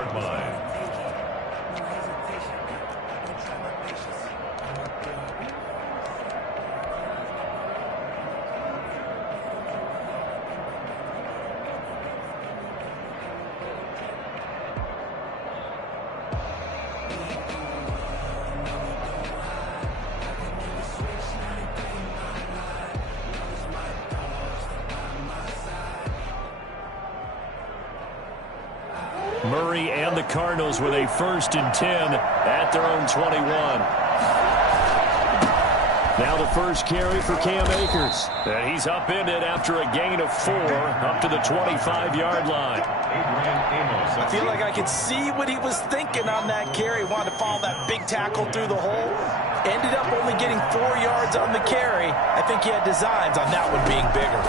21-yard line. Murray and the Cardinals with a 1st and 10 at their own 21. Now the first carry for Cam Akers. And he's upended after a gain of 4 up to the 25-yard line. I feel like I could see what he was thinking on that carry. Wanted to follow that big tackle through the hole. Ended up only getting 4 yards on the carry. I think he had designs on that one being bigger.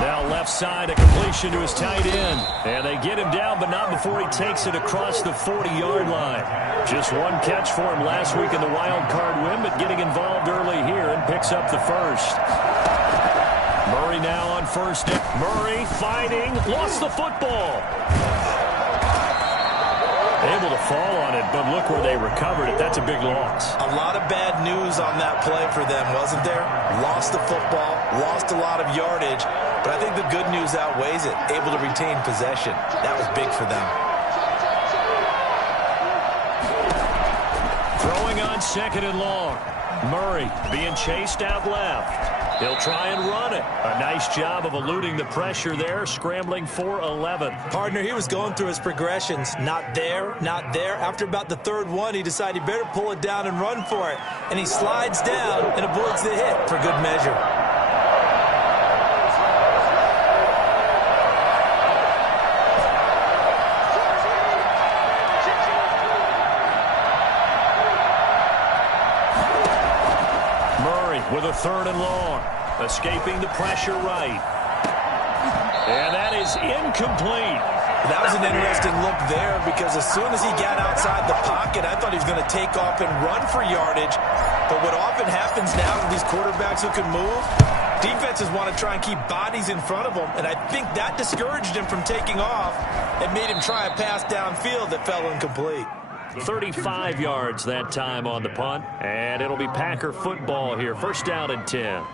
Now left side, a completion to his tight end. And they get him down, but not before he takes it across the 40-yard line. Just one catch for him last week in the wild card win, but getting involved early here and picks up the first. Murray now on 1st down. Murray fighting, lost the football. Able to fall on it, but look where they recovered it. That's a big loss. A lot of bad news on that play for them, wasn't there? Lost the football, lost a lot of yardage, but I think the good news outweighs it. Able to retain possession. That was big for them. Throwing on 2nd and long. Murray being chased out left. He'll try and run it. A nice job of eluding the pressure there, scrambling for 11. Partner, he was going through his progressions. Not there, not there. After about the 3rd one, he decided he better pull it down and run for it. And he slides down and avoids the hit for good measure. With a 3rd and long. Escaping the pressure right. And that is incomplete. That was an interesting look there because as soon as he got outside the pocket, I thought he was going to take off and run for yardage. But what often happens now with these quarterbacks who can move, defenses want to try and keep bodies in front of them. And I think that discouraged him from taking off and made him try a pass downfield that fell incomplete. 35 yards that time on the punt. And it'll be Packer football here. 1st down and 10.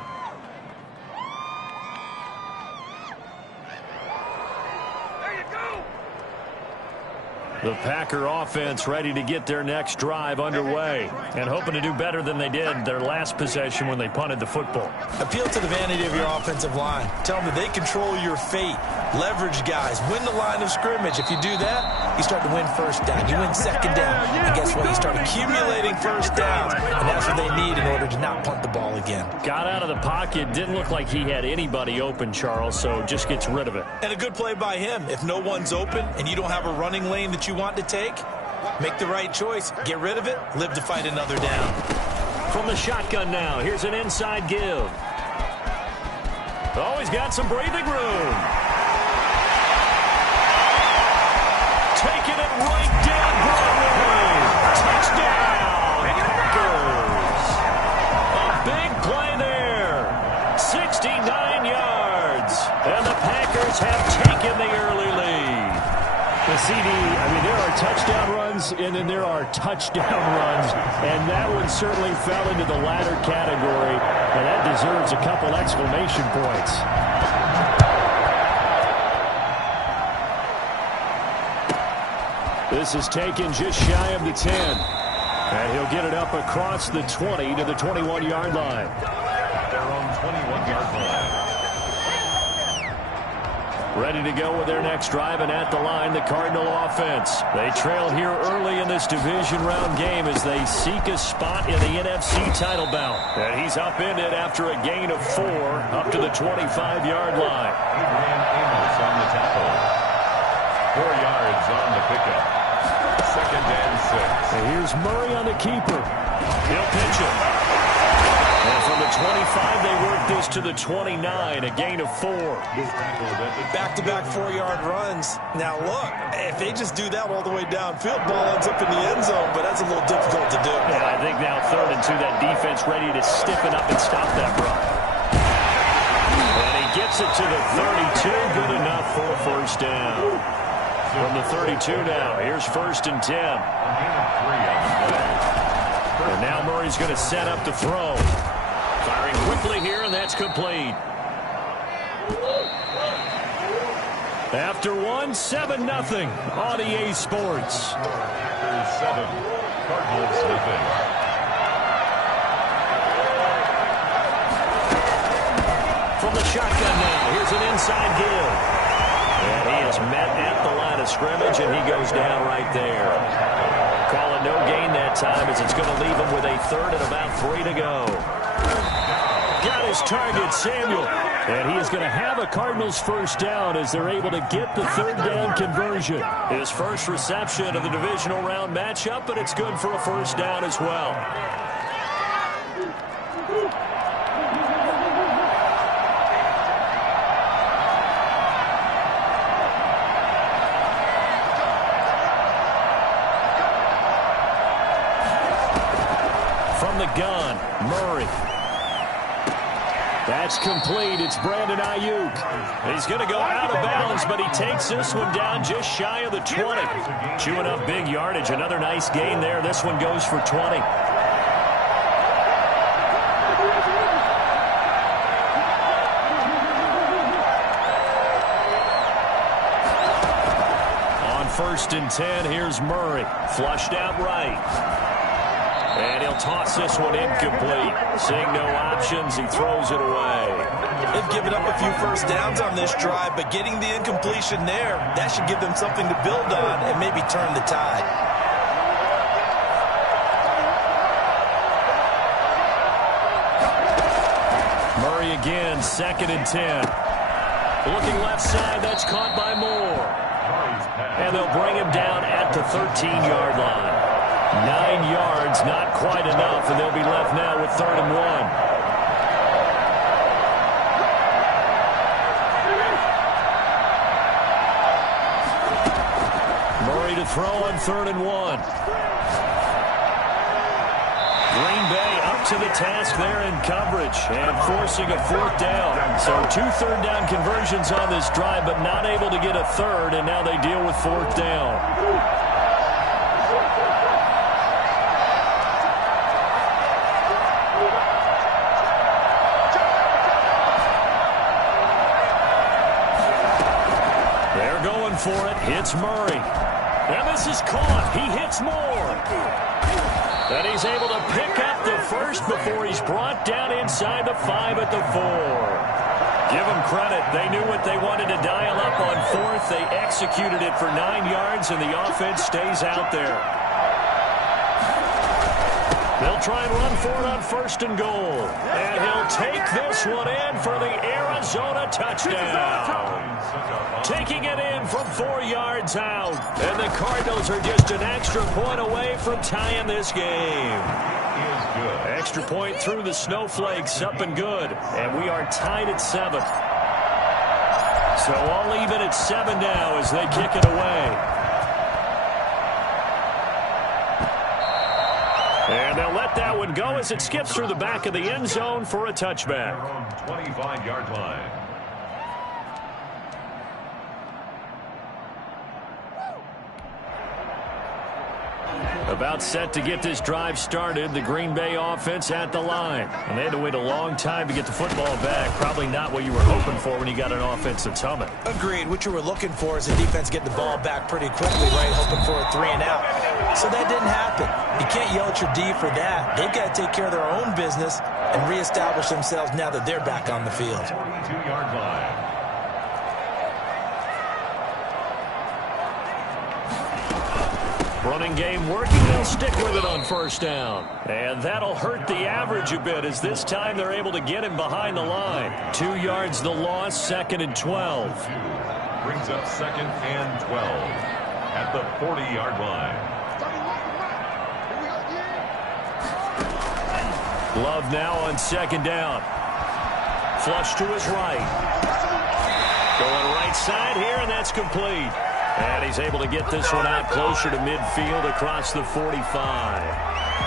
The Packer offense ready to get their next drive underway and hoping to do better than they did their last possession when they punted the football. Appeal to the vanity of your offensive line. Tell them that they control your fate. Leverage guys. Win the line of scrimmage. If you do that, you start to win 1st down. You win 2nd down. And guess what? You start accumulating 1st downs. And that's what they need in order to not punt the ball again. Got out of the pocket. Didn't look like he had anybody open, Charles, so just gets rid of it. And a good play by him. If no one's open and you don't have a running lane that you want to take, make the right choice. Get rid of it. Live to fight another down. From the shotgun now, here's an inside give. Oh, he's got some breathing room. Taking it right down Broadway. Touchdown, Packers. A big play there. 69 yards. And the Packers have taken the early lead. The CD, I mean, there are touchdown runs, and then there are touchdown runs, and that one certainly fell into the latter category, and that deserves a couple exclamation points. This is taken just shy of the 10, and he'll get it up across the 20 to the 21-yard line. Their own 21-yard line. Ready to go with their next drive, and at the line, the Cardinal offense. They trail here early in this division round game as they seek a spot in the NFC title bout. And he's upended after a gain of 4 up to the 25-yard line. Adrian Amos on the tackle. 4 yards on the pickup. 2nd and 6. And here's Murray on the keeper. He'll pitch it. And from the 25, they work this to the 29, a gain of 4. Back-to-back 4-yard runs. Now, look, if they just do that all the way downfield, ball ends up in the end zone, but that's a little difficult to do. Yeah, I think now 3rd and 2, that defense ready to stiffen up and stop that run. And he gets it to the 32, good enough for first down. From the 32 now, here's 1st and 10. And now Murray's going to set up to throw. Firing quickly here, and that's complete. After 7-0 on EA Sports. After 7, Cardinals nothing. From the shotgun now, here's an inside give. And he is met at the line of scrimmage, and he goes down right there. Call it no gain that time, as it's going to leave him with a 3rd and about 3 to go. Got his target, Samuel. And he is going to have a Cardinals first down as they're able to get the 3rd down conversion. His first reception of the divisional round matchup, but it's good for a first down as well. From the gun, Murray. That's complete. It's Brandon Ayuk. He's going to go out of bounds, but he takes this one down just shy of the 20. Chewing up big yardage. Another nice gain there. This one goes for 20. On 1st and 10, here's Murray. Flushed out right. And he'll toss this one incomplete. Seeing no options, he throws it away. They've given up a few first downs on this drive, but getting the incompletion there, that should give them something to build on and maybe turn the tide. Murray again, 2nd and 10. Looking left side, that's caught by Moore. And they'll bring him down at the 13-yard line. 9 yards, not quite enough, and they'll be left now with 3rd and 1. Murray to throw on 3rd and 1. Green Bay up to the task there in coverage and forcing a 4th down. So 2 3rd down conversions on this drive, but not able to get a 3rd, and now they deal with 4th down. For it, hits Murray. And this is caught. He hits Moore. And he's able to pick up the first before he's brought down inside the 5 at the 4. Give them credit. They knew what they wanted to dial up on 4th. They executed it for 9 yards, and the offense stays out there. They'll try and run for it on 1st and goal. And he'll take this one in for the Arizona touchdown. Taking it in from 4 yards out. And the Cardinals are just an extra point away from tying this game. Extra point through the snowflakes, up and good. And we are tied at 7. So all even at 7 now as they kick it away. And they'll let that one go as it skips through the back of the end zone for a touchback. 25-yard line. About set to get this drive started, the Green Bay offense at the line. And they had to wait a long time to get the football back. Probably not what you were hoping for when you got an offense that's humming. Agreed. What you were looking for is the defense getting the ball back pretty quickly, right? Hoping for a 3 and out. So that didn't happen. You can't yell at your D for that. They've got to take care of their own business and reestablish themselves now that they're back on the field. 42-yard line. Running game working. They'll stick with it on 1st down. And that'll hurt the average a bit as this time they're able to get him behind the line. 2 yards the loss, 2nd and 12. Brings up 2nd and 12 at the 40-yard line. Love now on 2nd down. Flush to his right. Going right side here, and that's complete. And he's able to get this one out closer to midfield across the 45.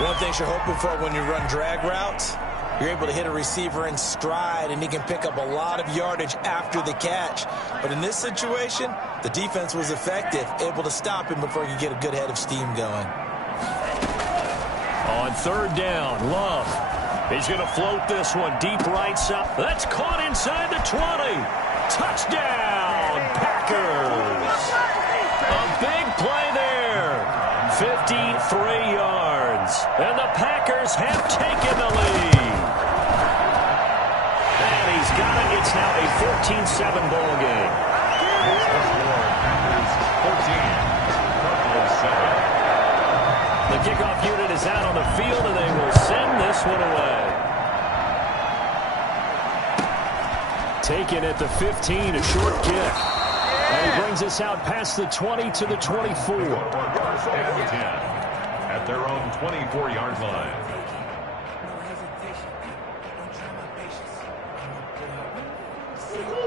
One thing you're hoping for when you run drag routes, You're able to hit a receiver in stride, and he can pick up a lot of yardage after the catch. But in this situation, the defense was effective, able to stop him before he could get a good head of steam going. On third down, Love. He's going to float this one deep right side. That's caught inside the 20. Touchdown, Packers. A big play there. 53 yards. And the Packers have taken the lead. And he's got it. It's now a 14-7 ball game. Packers 14, Cardinals 7. The kickoff unit is out on the field, and they will send this one away. Taken at the 15, a short kick. And he brings us out past the 20 to the 24. First and 10 at their own 24-yard line.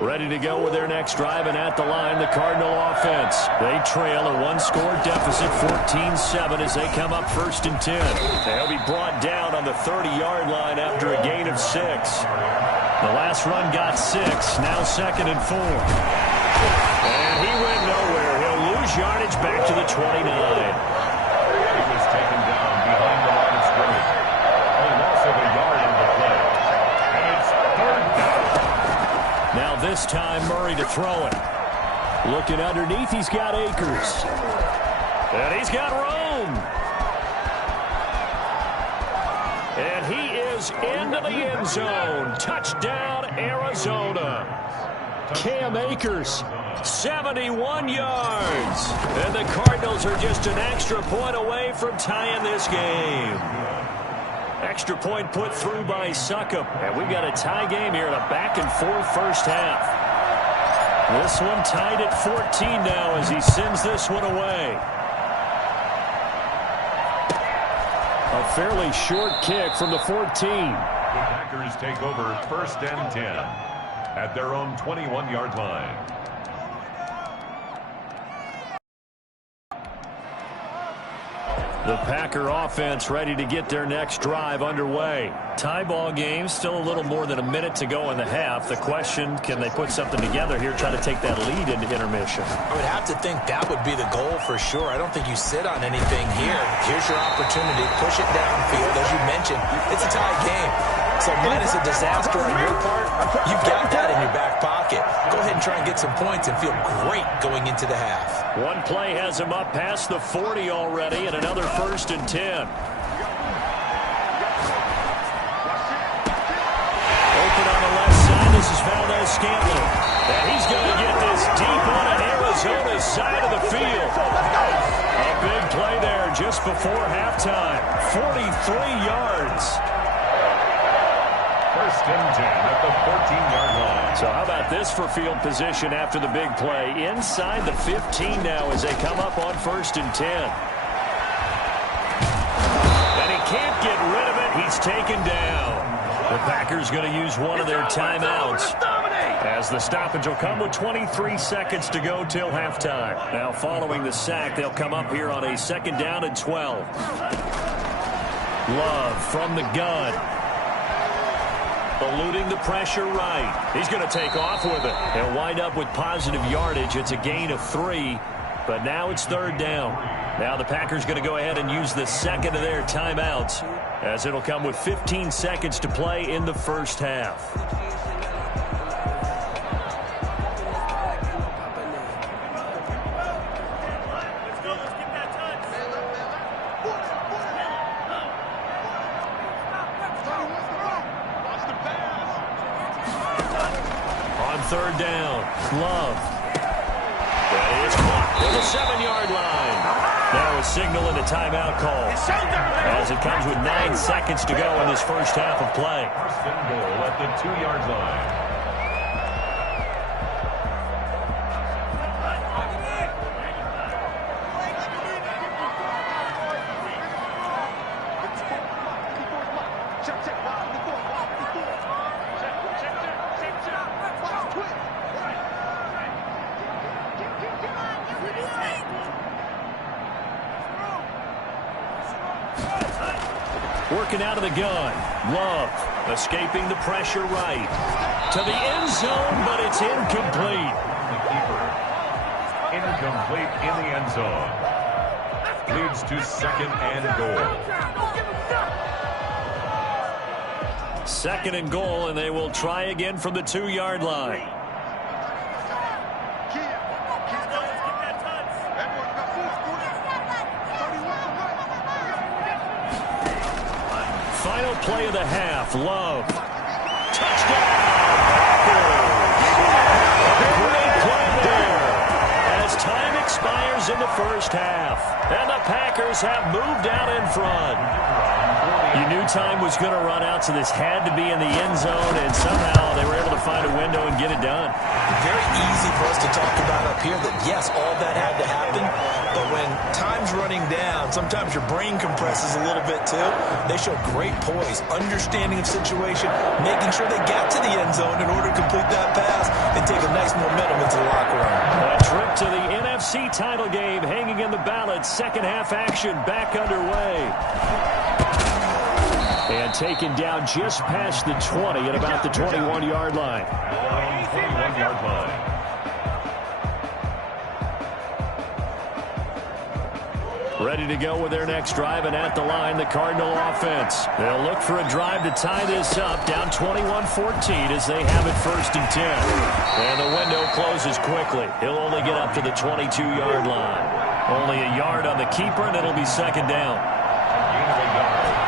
Ready to go with their next drive, and at the line, the Cardinal offense. They trail a one-score deficit, 14-7, as they come up first and 10. They'll be brought down on the 30-yard line after a gain of 6. The last run got 6, now second and 4. And he went nowhere. He'll lose yardage back to the 29. He was taken down behind the line of scrimmage. A loss of a yard on the play. And it's third down. Now this time, Murray to throw it. Looking underneath, he's got Akers. And he's got Rome. And he is into the end zone. Touchdown, Arizona. Cam Akers, 71 yards. And the Cardinals are just an extra point away from tying this game. Extra point put through by Succop. And we've got a tie game here in a back-and-forth first half. This one tied at 14 now as he sends this one away. A fairly short kick from the 14. The Packers take over first and 10 at their own 21-yard line. The Packer offense ready to get their next drive underway. Tie ball game, still a little more than a minute to go in the half. The question, can they put something together here, try to take that lead into intermission? I would have to think that would be the goal for sure. I don't think you sit on anything here. Here's your opportunity. Push it downfield. As you mentioned, it's a tie game. So minus a disaster on your part, you've got that in your back pocket. Go ahead and try and get some points and feel great going into the half. One play has him up past the 40 already, and another first and 10. Open on the left side, this is Valdez-Scantling. And he's going to get this deep on an Arizona's side of the field. A big play there just before halftime. 43 yards. First and 10 at the 14-yard line. So how about this for field position after the big play? Inside the 15 now as they come up on first and 10. And he can't get rid of it. He's taken down. The Packers going to use one of their timeouts, as the stoppage will come with 23 seconds to go till halftime. Now following the sack, they'll come up here on a second down and 12. Love from the gun. Eluding the pressure right. He's going to take off with it. He'll wind up with positive yardage. It's a gain of 3, but now it's third down. Now the Packers going to go ahead and use the second of their timeouts, as it'll come with 15 seconds to play in the first half. Third down, Love. That is caught at the 7-yard line. Now a signal and a timeout call, as it comes with 9 seconds to go in this first half of play. First and goal at the 2-yard line. Working out of the gun, Love. Escaping the pressure right. To the end zone, but it's incomplete. The keeper. Incomplete in the end zone. Leads to 2nd and goal. 2nd and goal, and they will try again from the 2-yard line. Final play of the half. Love. Touchdown! Great play there as time expires in the first half. And the Packers have moved out in front. You knew time was going to run out, so this had to be in the end zone, and somehow they were able to find a window and get it done. Very easy for us to talk about up here that, yes, all that had to happen, but when time's running down, sometimes your brain compresses a little bit too. They show great poise, understanding of situation, making sure they got to the end zone in order to complete that pass and take a nice momentum into the locker room. A trip to the NFC title game hanging in the balance. Second half action back underway. And taken down just past the 20 at about the 21-yard line. 21-yard line. Ready to go with their next drive, and at the line, the Cardinal offense. They'll look for a drive to tie this up, down 21-14 as they have it 1st and 10. And the window closes quickly. He'll only get up to the 22-yard line. Only a yard on the keeper, and it'll be 2nd down. Gain of a yard.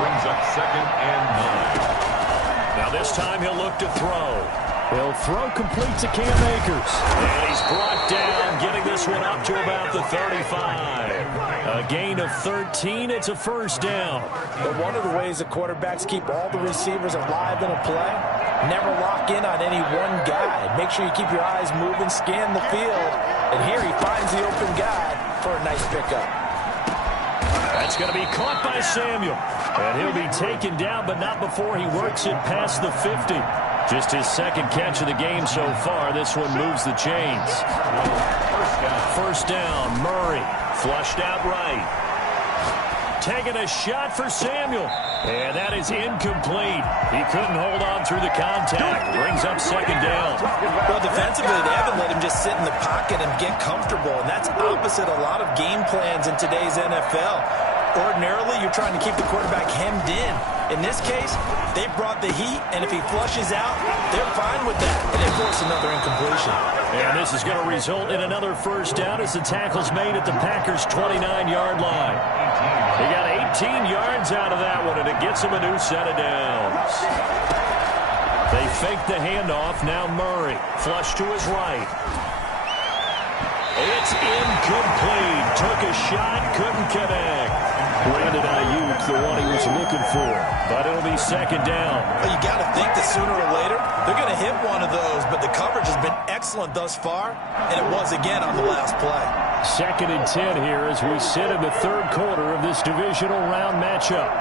Brings up 2nd and 9. Now this time he'll look to throw. He'll throw complete to Cam Akers. And he's brought down, getting this one up to about the 35. A gain of 13. It's a 1st down. But one of the ways the quarterbacks keep all the receivers alive in a play, never lock in on any one guy. Make sure you keep your eyes moving, scan the field. And here he finds the open guy for a nice pickup. That's going to be caught by Samuel. And he'll be taken down, but not before he works it past the 50. Just his 2nd catch of the game so far. This one moves the chains. 1st down, Murray. Flushed out right. Taking a shot for Samuel. And that is incomplete. He couldn't hold on through the contact. Brings up 2nd down. Well, defensively, they haven't let him just sit in the pocket and get comfortable. And that's opposite a lot of game plans in today's NFL. Ordinarily, you're trying to keep the quarterback hemmed in. In this case, they brought the heat, and if he flushes out, they're fine with that, and they force another incompletion. And this is going to result in another 1st down as the tackle's made at the Packers' 29-yard line. They got 18 yards out of that one, and it gets them a new set of downs. They fake the handoff. Now Murray. Flush to his right. It's incomplete. Took a shot, couldn't connect. Brandon Ayuk, the one he was looking for. But it'll be 2nd down. Well, you got to think that sooner or later, they're going to hit one of those. But the coverage has been excellent thus far, and it was again on the last play. 2nd and 10 here as we sit in the 3rd quarter of this divisional round matchup.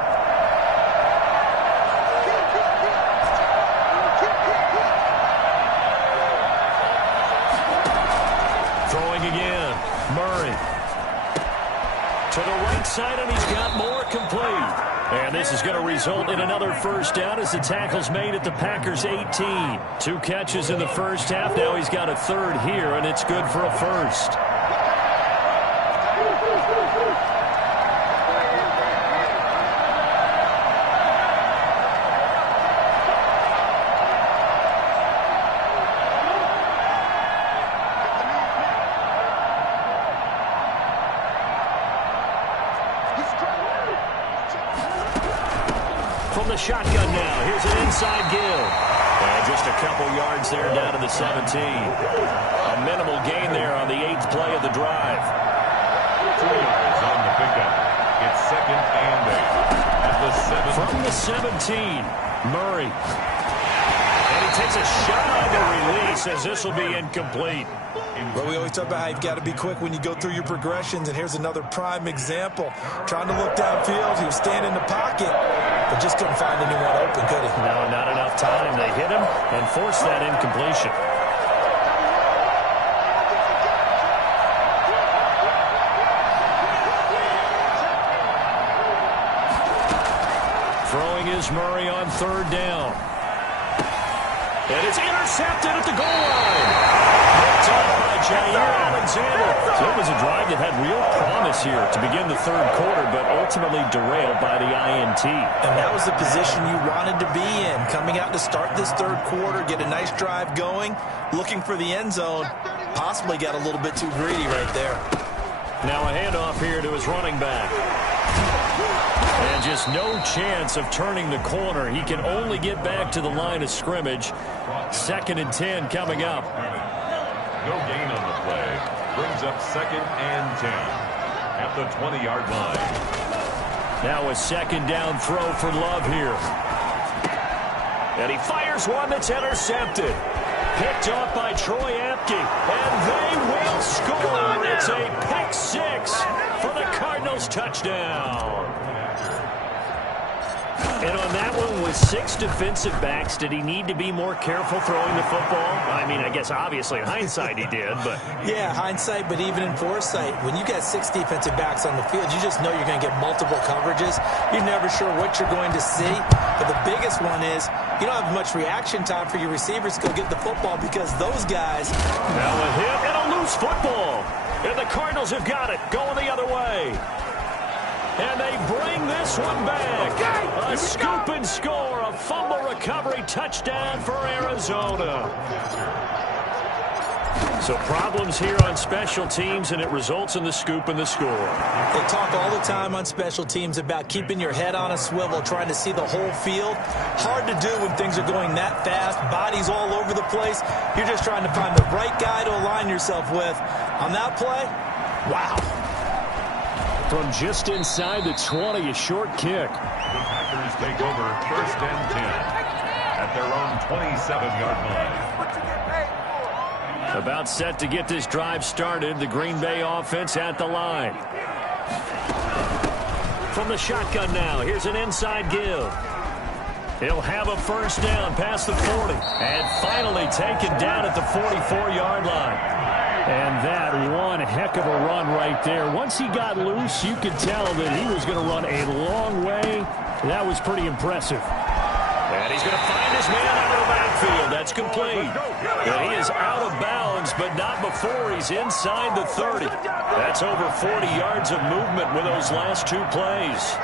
Throwing again. Murray. To the right side, and he's got more complete. And this is going to result in another 1st down as the tackle's made at the Packers' 18. 2 catches in the 1st half. Now he's got a 3rd here, and it's good for a 1st. From the shotgun now. Here's an inside give. And just a couple yards there down to the 17. A minimal gain there on the 8th play of the drive. 2 yards on the pickup. It's 2nd and 8. At the 7. From the 17, Murray. And he takes a shot on the release as this will be incomplete. Well, we always talk about how you've got to be quick when you go through your progressions, and here's another prime example. Trying to look downfield, he was standing in the pocket, but just couldn't find anyone open, could he? No, not enough time. They hit him and forced that incompletion. Throwing is Murray on 3rd down. And it's intercepted at the goal line. Picked up by Jair Alexander. So it was a drive that had real promise here to begin the 3rd quarter, but ultimately derailed by the INT. And that was the position you wanted to be in. Coming out to start this 3rd quarter, get a nice drive going, looking for the end zone. Possibly got a little bit too greedy right there. Now a handoff here to his running back. And just no chance of turning the corner. He can only get back to the line of scrimmage. 2nd and 10 coming up. No gain on the play. Brings up 2nd and 10 at the 20-yard line. Now a 2nd down throw for Love here. And he fires one that's intercepted. Picked off by Troy Apke. And they will score. It's a pick 6 for the Cardinals touchdown. And on that one, with 6 defensive backs, did he need to be more careful throwing the football? I mean, I guess obviously in hindsight he did, but... Yeah, hindsight, but even in foresight, when you got 6 defensive backs on the field, you just know you're going to get multiple coverages. You're never sure what you're going to see. But the biggest one is you don't have much reaction time for your receivers to go get the football because those guys... Now a hit and a loose football. And the Cardinals have got it, going the other way. And they bring this one back. A scoop and score, a fumble recovery touchdown for Arizona. So problems here on special teams, and it results in the scoop and the score. They talk all the time on special teams about keeping your head on a swivel, trying to see the whole field. Hard to do when things are going that fast, bodies all over the place. You're just trying to find the right guy to align yourself with. On that play, wow. From just inside the 20, a short kick. The Packers take over 1st and 10 at their own 27-yard line. About set to get this drive started. The Green Bay offense at the line. From the shotgun now, here's an inside give. He'll have a 1st down past the 40. And finally taken down at the 44-yard line. And that one heck of a run right there. Once he got loose, you could tell that he was going to run a long way. That was pretty impressive. And he's going to find his man out of the backfield. That's complete. And he is out of bounds, but not before he's inside the 30. That's over 40 yards of movement with those last 2 plays.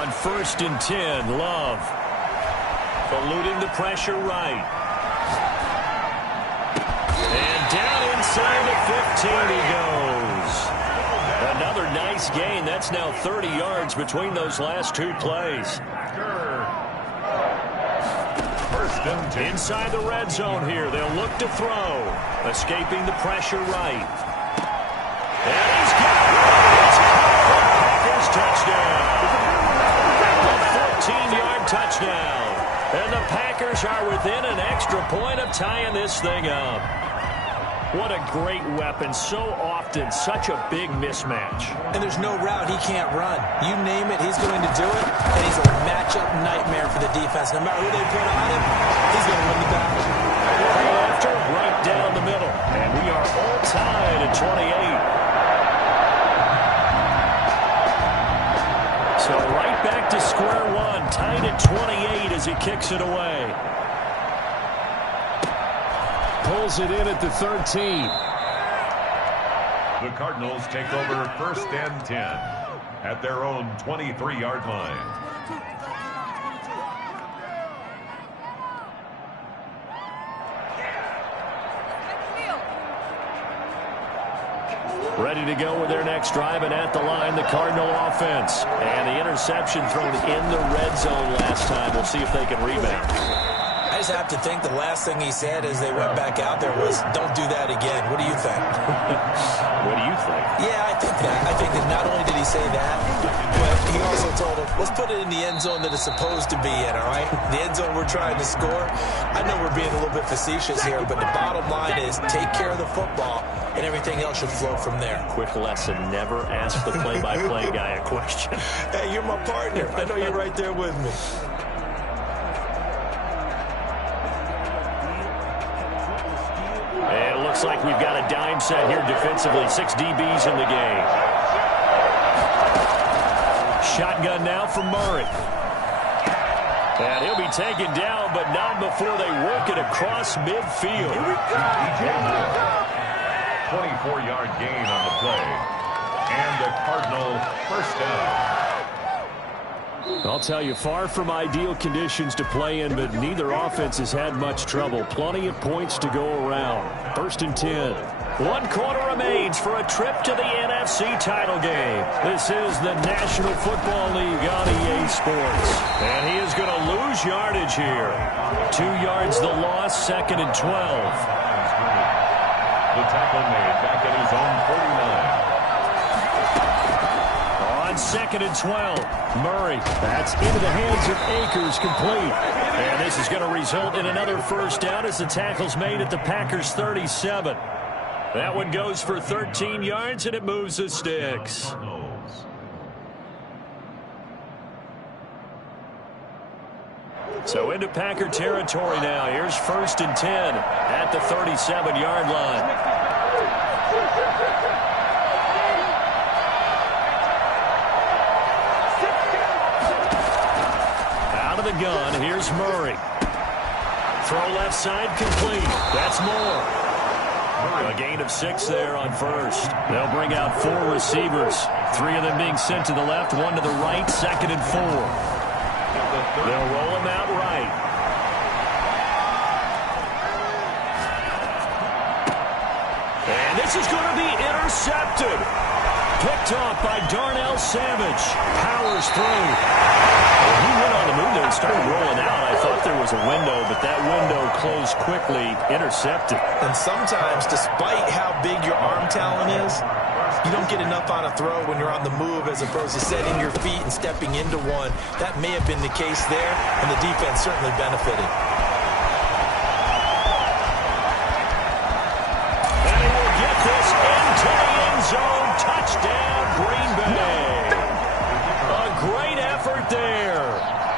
On 1st and 10, Love. Eluding the pressure right. Down inside the 15 he goes. Another nice gain. That's now 30 yards between those last 2 plays. 1st and 10. Inside the red zone here. They'll look to throw. Escaping the pressure right. And he's got it. Packers touchdown. A 14-yard touchdown. And the Packers are within an extra point of tying this thing up. What a great weapon. So often, such a big mismatch. And there's no route he can't run. You name it, he's going to do it. And he's a matchup nightmare for the defense. No matter who they put on him, he's going to win the battle. After, right down the middle. And we are all tied at 28. So right back to square one. Tied at 28 as he kicks it away. Pulls it in at the 13. The Cardinals take over 1st and 10 at their own 23-yard line. Ready to go with their next drive, and at the line, the Cardinal offense. And the interception thrown in the red zone last time. We'll see if they can rebound. I just have to think the last thing he said as they went back out there was, don't do that again. What do you think? What do you think? Yeah, I think that. I think that not only did he say that, but he also told him, let's put it in the end zone that it's supposed to be in, all right? The end zone we're trying to score. I know we're being a little bit facetious here, but the bottom line is take care of the football, and everything else should flow from there. Quick lesson, never ask the play-by-play guy a question. Hey, you're my partner. I know you're right there with me. And it looks like we've got a dime set here defensively. 6 DBs in the game. shotgun now from Murray. And he'll be taken down, but not before they work it across midfield. DJ Moore. 24-yard gain on the play. And the Cardinal first down. I'll tell you, far from ideal conditions to play in, but neither offense has had much trouble. Plenty of points to go around. 1st and 10. 1 quarter remains for a trip to the NFC title game. This is the National Football League on EA Sports. And he is going to lose yardage here. 2 yards the loss, 2nd and 12. The tackle made back at his own 49. On 2nd and 12, Murray. That's into the hands of Akers, complete. And this is going to result in another first down as the tackle's made at the Packers' 37. That one goes for 13 yards, and it moves the sticks. So into Packer territory now. Here's 1st and 10 at the 37-yard line. Out of the gun, here's Murray. Throw left side, complete. That's Moore. A gain of 6 there on first. They'll bring out 4 receivers. 3 of them being sent to the left, 1 to the right, 2nd and 4. They'll roll him out right. And this is going to be intercepted. Picked off by Darnell Savage. Powers through. He went on the move there and started rolling out. I thought there was a window, but that window closed quickly. Intercepted. And sometimes, despite how big your arm talent is, you don't get enough on a throw when you're on the move as opposed to setting your feet and stepping into one. That may have been the case there, and the defense certainly benefited. And he will get this into the end zone. Touchdown, Green Bay. A great effort there.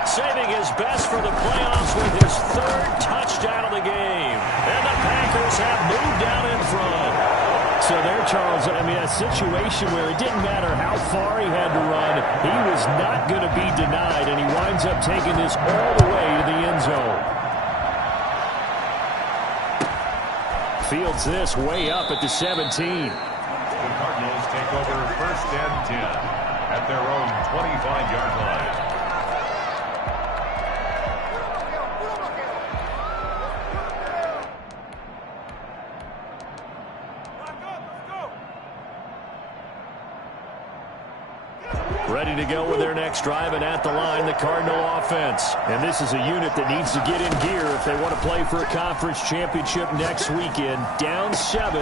Saving his best for the playoffs with his 3rd touchdown of the game. And the Packers have moved down in front. So there, Charles, I mean, a situation where it didn't matter how far he had to run, he was not going to be denied, and he winds up taking this all the way to the end zone. Fields this way up at the 17. The Cardinals take over 1st and 10 at their own 25-yard line. Ready to go with their next drive, and at the line, the Cardinal offense. And this is a unit that needs to get in gear if they want to play for a conference championship next weekend. Down 7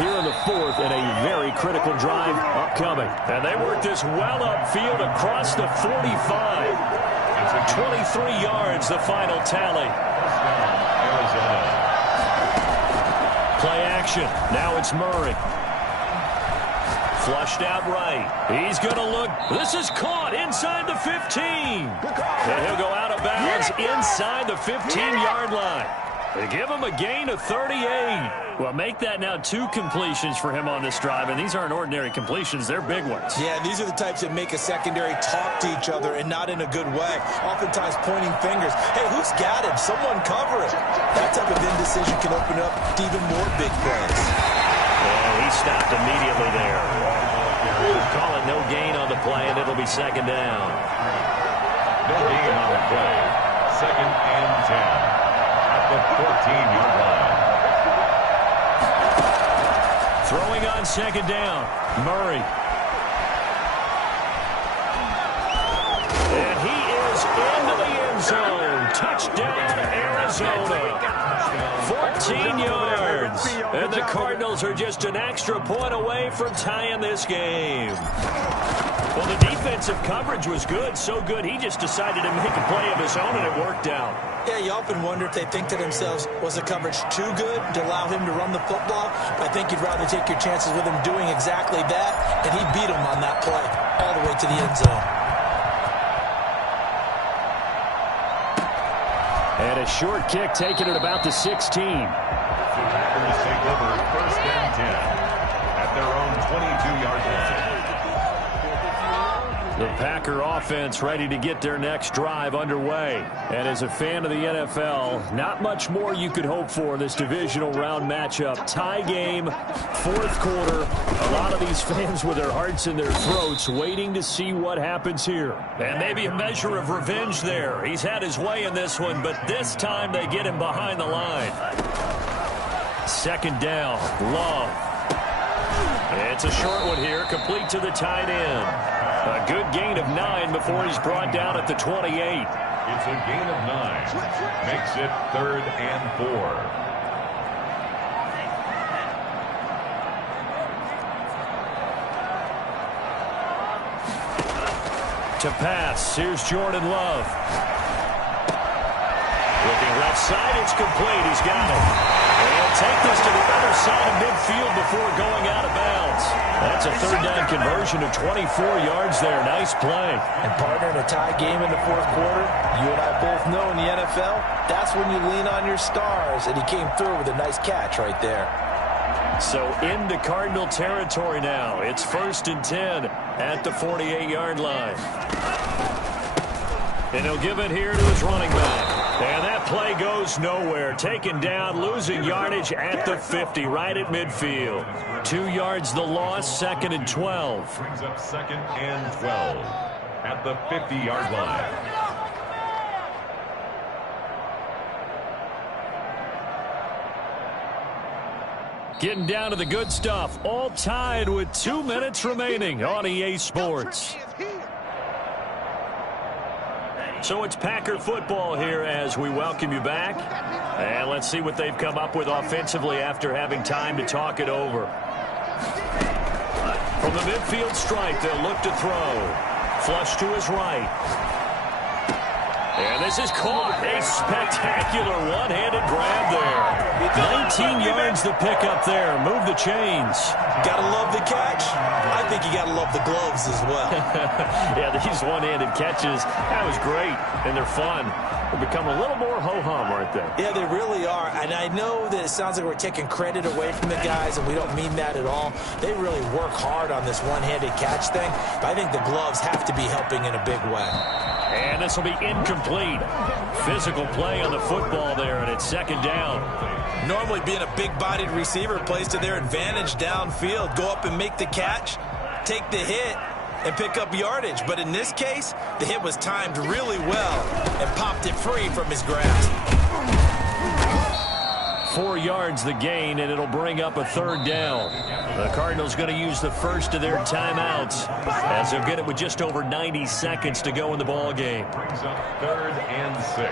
here in the 4th, and a very critical drive upcoming. And they work this well upfield across the 45. 23 yards, the final tally. Play action. Now it's Murray. Flushed out right. He's going to look. This is caught inside the 15. And he'll go out of bounds inside the 15-yard line. They give him a gain of 38. Well, make that now 2 completions for him on this drive, and these aren't ordinary completions. They're big ones. Yeah, these are the types that make a secondary talk to each other, and not in a good way. Oftentimes pointing fingers. Hey, who's got him? Someone cover it. That type of indecision can open up to even more big plays. And he stopped immediately there. Call it no gain on the play, and it'll be 2nd down. No gain on the play. 2nd and 10 at the 14-yard line. Throwing on 2nd down, Murray. And he is into the end zone. Touchdown, Arizona. 14 yards. And the Cardinals are just an extra point away from tying this game. Well, the defensive coverage was good, so good he just decided to make a play of his own, and it worked out. Yeah, you often wonder if they think to themselves, was the coverage too good to allow him to run the football? I think you'd rather take your chances with him doing exactly that, and he beat him on that play all the way to the end zone. And a short kick taken at about the 16. The Packers take over 1st and 10 at their own 22-yard line. The Packer offense ready to get their next drive underway. And as a fan of the NFL, not much more you could hope for in this divisional round matchup. Tie game, fourth quarter. A lot of these fans with their hearts in their throats waiting to see what happens here. And maybe a measure of revenge there. He's had his way in this one, but this time they get him behind the line. Second down, Love. It's a short one here, complete to the tight end. A good gain of 9 before he's brought down at the 28. It's a gain of 9. Makes it 3rd and 4. To pass, here's Jordan Love. Looking left side, it's complete. He's got it. And he'll take this to the other side of midfield before going out of bounds. That's a third down conversion of 24 yards there. Nice play. And partner, in a tie game in the fourth quarter, you and I both know in the NFL, that's when you lean on your stars. And he came through with a nice catch right there. So into Cardinal territory now. It's 1st and 10 at the 48-yard line. And he'll give it here to his running back. And that play goes nowhere. Taken down, losing yardage at the 50, right at midfield. 2 yards the loss, 2nd and 12. Brings up 2nd and 12 at the 50-yard line. Getting down to the good stuff. All tied with 2 minutes remaining on EA Sports. So it's Packer football here as we welcome you back. And let's see what they've come up with offensively after having time to talk it over. From the midfield stripe, they'll look to throw. Flush to his right. And this is caught. A spectacular one-handed grab there. 19 yards to pick up there. Move the chains. Gotta love the catch. I think you gotta love the gloves as well. Yeah, these one-handed catches, that was great, and they're fun. They become a little more ho-hum, aren't they? Yeah, they really are. And I know that it sounds like we're taking credit away from the guys, and we don't mean that at all. They really work hard on this one-handed catch thing, but I think the gloves have to be helping in a big way. And this will be incomplete. Physical play on the football there, and it's 2nd down. Normally being a big-bodied receiver plays to their advantage downfield. Go up and make the catch, take the hit, and pick up yardage. But in this case, the hit was timed really well and popped it free from his grasp. 4 yards the gain, and it'll bring up a 3rd down. The Cardinals going to use the first of their timeouts as they'll get it with just over 90 seconds to go in the ball game. Brings up 3rd and 6.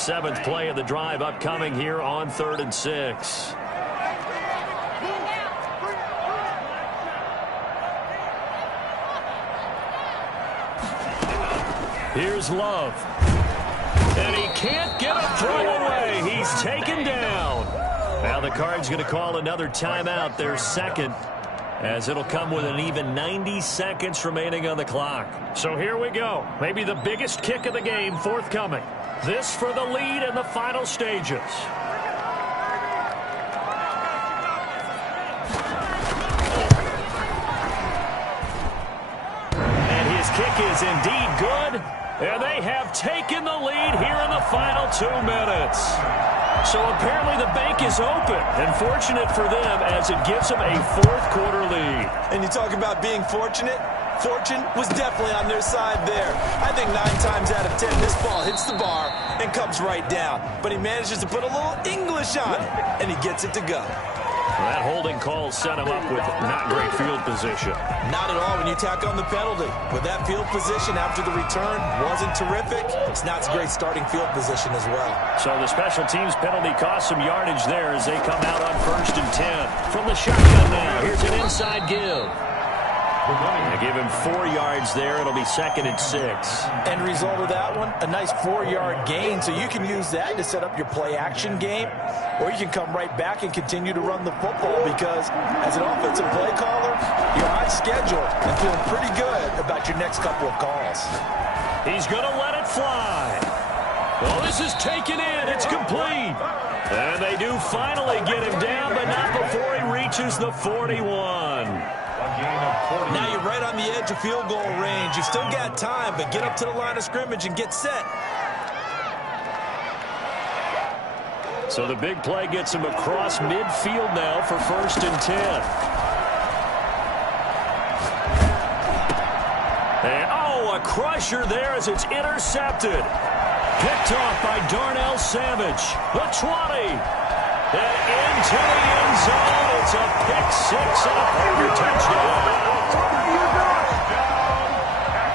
Seventh play of the drive upcoming here on 3rd and 6. Here's Love. And he can't get a throw away. He's taken down. Now the Cards going to call another timeout, their second, as it'll come with an even 90 seconds remaining on the clock. So here we go. Maybe the biggest kick of the game forthcoming. This for the lead in the final stages. And his kick is indeed good. And they have taken the lead here in the final 2 minutes. So apparently the bank is open, and fortunate for them as it gives them a fourth quarter lead. And you talk about being fortunate. Fortune was definitely on their side there. I think 9 times out of 10, this ball hits the bar and comes right down. But he manages to put a little English on it, and he gets it to go. That holding call set him up with not great field position. Not at all when you tack on the penalty. With that field position after the return wasn't terrific, it's not a great starting field position as well. So the special teams penalty cost some yardage there as they come out on 1st and 10. From the shotgun now, here's an inside give. They give him 4 yards there. It'll be 2nd and 6. End result of that one, a nice 4-yard gain. So you can use that to set up your play-action game, or you can come right back and continue to run the football because as an offensive play caller, you're on schedule and feeling pretty good about your next couple of calls. He's going to let it fly. Well, this is taken in. It's complete. And they do finally get him down, but not before he reaches the 41. Now you're right on the edge of field goal range. You've still got time, but get up to the line of scrimmage and get set. So the big play gets him across midfield now for 1st and 10. And, oh, a crusher there as it's intercepted. Picked off by Darnell Savage. The 20. And into the end zone. It's a pick six and a Packer touchdown.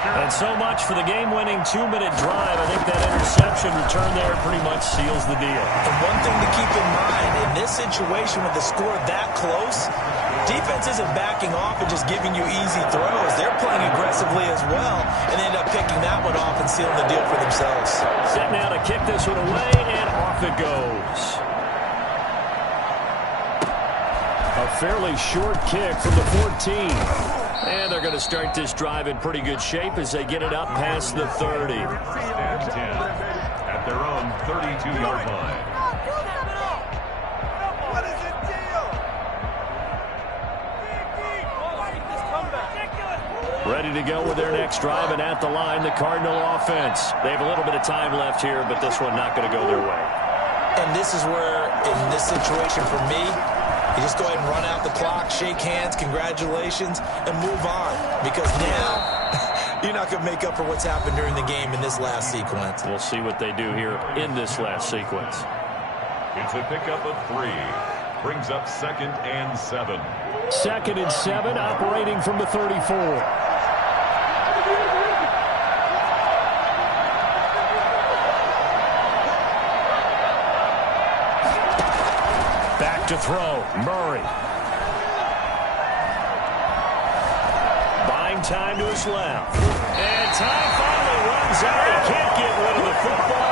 And so much for the game-winning 2-minute drive. I think that interception return there pretty much seals the deal. And one thing to keep in mind, in this situation with the score that close, defense isn't backing off and just giving you easy throws. They're playing aggressively as well, and they end up picking that one off and sealing the deal for themselves. Set now to kick this one away, and off it goes. A fairly short kick from the 14. And they're going to start this drive in pretty good shape as they get it up past the 30. And 10 at their own 32-yard line. What is the deal? Ready to go with their next drive, and at the line, the Cardinal offense. They have a little bit of time left here, but this one not going to go their way. And this is where, in this situation for me, you just go ahead and run out the clock, shake hands, congratulations, and move on. Because now, you're not going to make up for what's happened during the game in this last sequence. We'll see what they do here in this last sequence. It's a pickup of 3. Brings up 2nd and 7. 2nd and 7, operating from the 34. To throw, Murray. Buying time to his left. And time finally runs out. He can't get rid of the football.